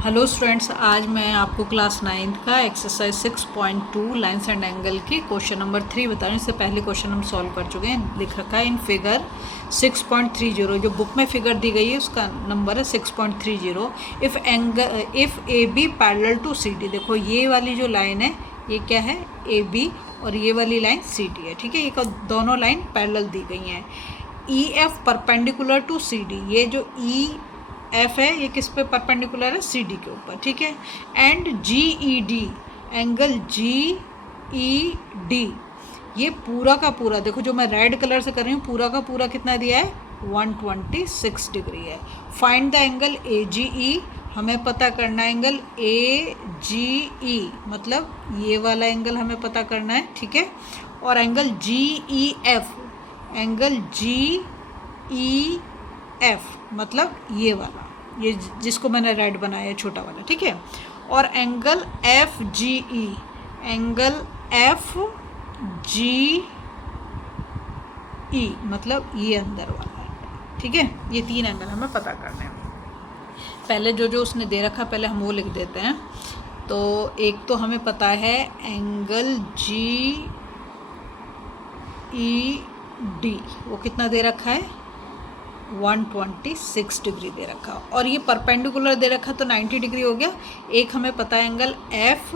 Hello students, आज मैं आपको क्लास 9th का एक्सरसाइज 6.2 लाइन्स एंड एंगल के क्वेश्चन नंबर 3 बता रही हूँ। इससे पहले क्वेश्चन हम सॉल्व कर चुके हैं। लिख रखा है इन फिगर 6.30, जो बुक में फिगर दी गई है उसका नंबर है 6.30। If A B parallel to C D. देखो ये वाली जो लाइन है ये क्या है, ए बी, और ये वाली लाइन सी डी है। ठीक है, ये दोनों लाइन पैरेलल दी गई हैं। E F perpendicular to C D, ये जो ई एफ है ये किस पे परपेंडिकुलर है, सी डी के ऊपर। ठीक है, and G E D, angle G E D, ये पूरा का पूरा, देखो जो मैं रेड कलर से कर रही हूँ, पूरा का पूरा कितना दिया है, 126 डिग्री है। Find the angle A G ई, हमें पता करना है एंगल ए जी ई, मतलब ये वाला एंगल हमें पता करना है। ठीक है, और angle G E F, angle G E F मतलब ये वाला, ये जिसको मैंने रेड बनाया है, छोटा वाला। ठीक है, और एंगल एफ जी ई, एंगल एफ जी ई मतलब ये अंदर वाला है। ठीक है, ये 3 एंगल हमें पता करने हैं। पहले जो उसने दे रखा पहले हम वो लिख देते हैं। तो एक तो हमें पता है एंगल जी ई डी, वो कितना दे रखा है, 126 डिग्री दे रखा, और ये परपेंडिकुलर दे रखा तो 90 डिग्री हो गया। एक हमें पता है एंगल एफ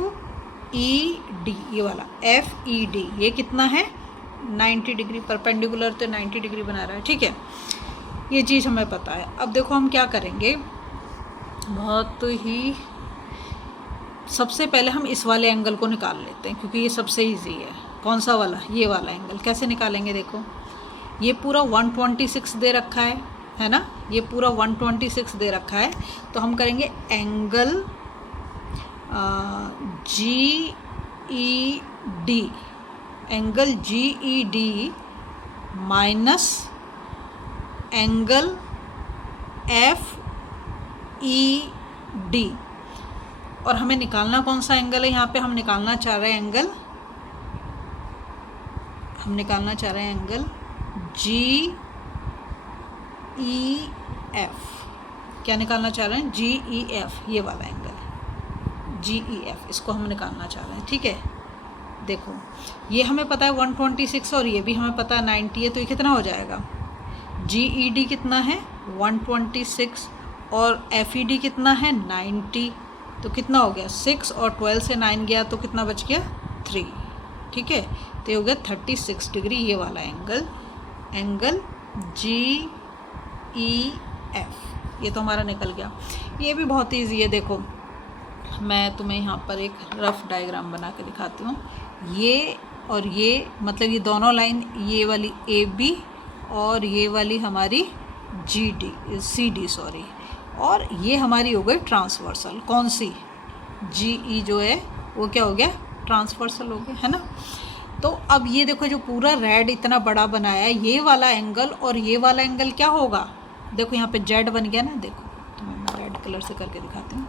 ई डी, ये वाला एफ ई डी, ये कितना है, 90 डिग्री, परपेंडिकुलर तो 90 डिग्री बना रहा है। ठीक है, ये चीज़ हमें पता है। अब देखो हम क्या करेंगे, बहुत ही सबसे पहले हम इस वाले एंगल को निकाल लेते हैं, क्योंकि ये सबसे ईजी है। कौन सा वाला, ये वाला एंगल। कैसे निकालेंगे, देखो ये पूरा 126 दे रखा है ना, ये पूरा 126 दे रखा है। तो हम करेंगे angle G E D, angle G E D minus angle F E D, और हमें निकालना कौन सा एंगल है, यहाँ पे हम निकालना चाह रहे हैं एंगल जी ई एफ। क्या निकालना चाह रहे हैं, जी ई एफ, ये वाला एंगल जी ई एफ, इसको हम निकालना चाह रहे हैं। ठीक है, देखो ये हमें पता है 126 और ये भी हमें पता है 90 है, तो ये कितना हो जाएगा, जी ई डी कितना है 126 और एफ ई डी कितना है 90, तो कितना हो गया 6 और 12 से 9 गया तो कितना बच गया 3। ठीक है, तो ये हो गया 36 डिग्री, ये वाला एंगल जी ई एफ, ये तो हमारा निकल गया। ये भी बहुत ईजी है। देखो मैं तुम्हें यहाँ पर एक रफ डायग्राम बना के दिखाती हूँ। ये और ये मतलब ये दोनों लाइन, ये वाली ए बी और ये वाली हमारी G D C D sorry, और ये हमारी हो गई ट्रांसवर्सल। कौन सी, जी ई जो है वो क्या हो गया, ट्रांसवर्सल हो गया, है ना। तो अब ये देखो जो पूरा रेड इतना बड़ा बनाया है, ये वाला एंगल और ये वाला एंगल क्या होगा, देखो यहाँ पे जेड बन गया ना। देखो तो मैं रेड कलर से करके दिखाती हूँ,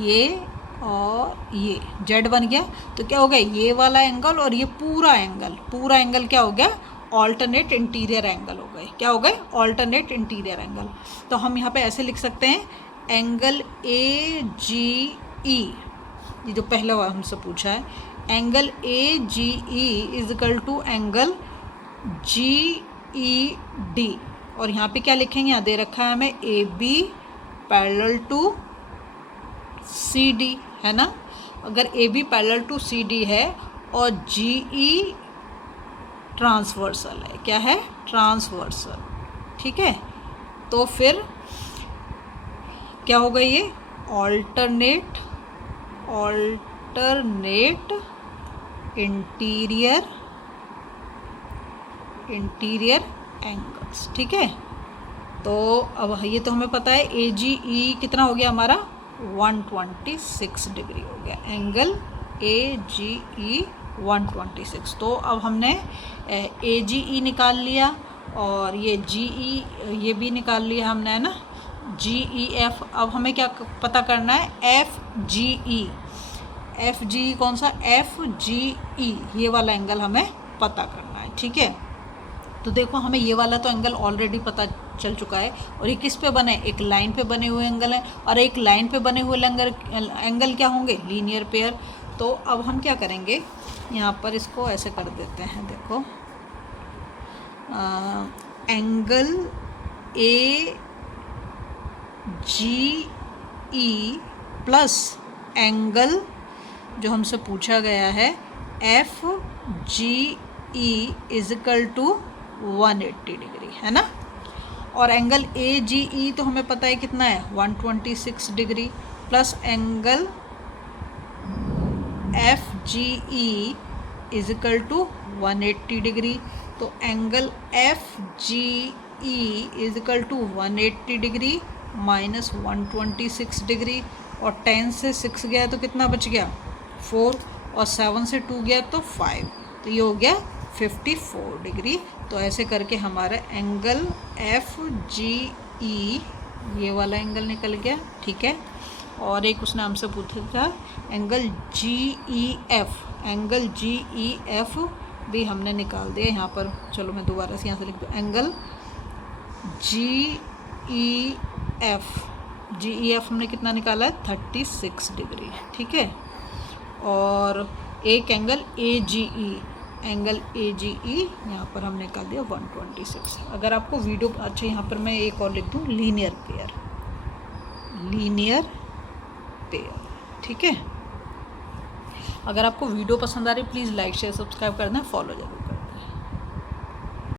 ये और ये जेड बन गया, तो क्या हो गया, ये वाला एंगल और ये पूरा एंगल क्या हो गया, ऑल्टरनेट इंटीरियर एंगल हो गए। क्या हो गए, ऑल्टरनेट इंटीरियर एंगल। तो हम यहाँ पे ऐसे लिख सकते हैं एंगल ए जी ई, ये जो पहला हमसे पूछा है, angle A G E is equal to angle G E D, और यहाँ पे क्या लिखेंगे, यहाँ दे रखा है हमें A B parallel to C D, है ना। अगर A B parallel to C D है और जी ई ट्रांसवर्सल है, क्या है, ट्रांसवर्सल। ठीक है, तो फिर क्या होगा, ये ऑल्टरनेट इंटीरियर एंगल्स। ठीक है, तो अब ये तो हमें पता है ए जी ई कितना हो गया हमारा, 126 डिग्री हो गया, एंगल ए जी ई 126। तो अब हमने ए जी ई निकाल लिया और ये जी ई ये भी निकाल लिया हमने, है ना, जी ई एफ। अब हमें क्या पता करना है, एफ जी कौन सा, एफ जी ई, ये वाला एंगल हमें पता करना है। ठीक है, तो देखो हमें ये वाला तो एंगल ऑलरेडी पता चल चुका है, और ये किस पे बने, एक लाइन पे बने हुए एंगल हैं, और एक लाइन पे बने हुए एंगल क्या होंगे, लीनियर पेयर। तो अब हम क्या करेंगे, यहाँ पर इसको ऐसे कर देते हैं, देखो angle A G E plus angle जो हमसे पूछा गया है F G E is equal to 180 degree, है ना। और एंगल ए जी ई तो हमें पता है कितना है, 126 degree, plus angle F G E is equal to 180 degree. तो angle F G E is equal to 180 degree minus 126 degree, और 10 से 6 गया तो कितना बच गया, 4, और 7 से 2 गया तो 5, तो ये हो गया 54 डिग्री। तो ऐसे करके हमारा एंगल एफ जी ई ये वाला एंगल निकल गया, ठीक है। और एक उसने हमसे पूछा था angle G E F, angle G E F भी हमने निकाल दिया यहाँ पर। चलो मैं दोबारा से यहाँ से लिख दूँ, एंगल जी ई एफ हमने कितना निकाला है, 36 डिग्री, ठीक है। और एक angle A G E, angle A G ई यहाँ पर हमने निकाल दिया 126। अगर आपको वीडियो अच्छा, यहाँ पर मैं एक और लिख दूँ, लीनियर पेयर, ठीक है। अगर आपको वीडियो पसंद आ रही प्लीज़ लाइक शेयर सब्सक्राइब कर दें, फॉलो जरूर।